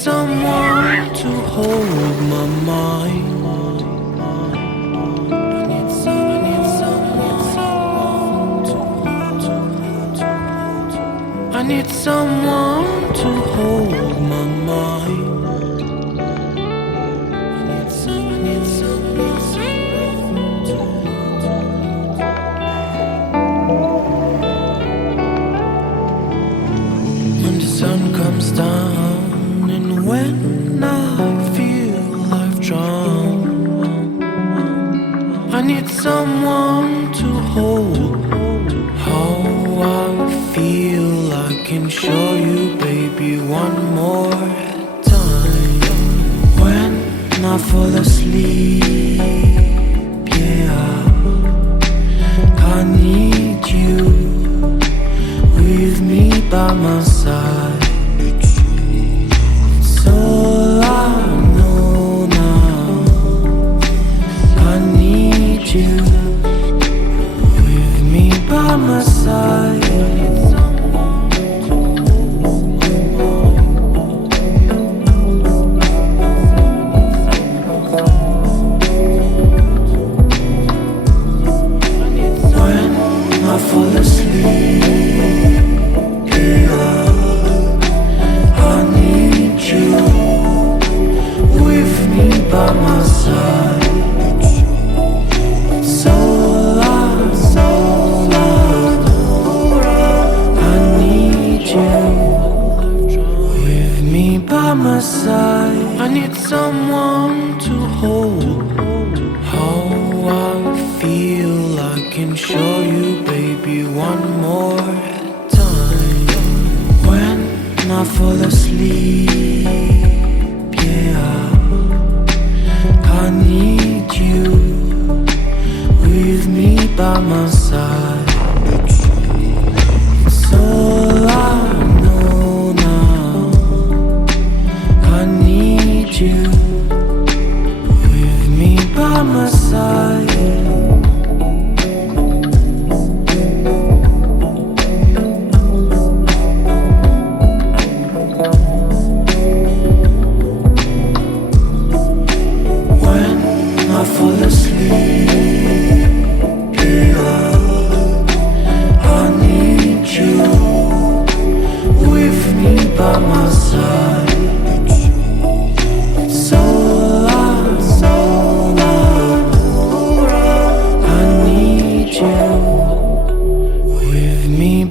someone to hold my mind. I need someone to hold my mind. When the sun comes down and when I feel I've drowned, I need someone to hold how I feel. I can show you, baby, one more time. When I fall asleep, yeah, I need you with me by my side. It's all I know now. I need you with me by my side. I need someone to hold how I feel. I can show you, baby, one more time. When I fall asleep, yeah, I need you with me by my side. It's all I know now. I need you with me by my side.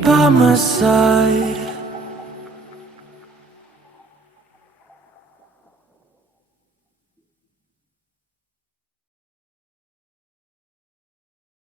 By my side.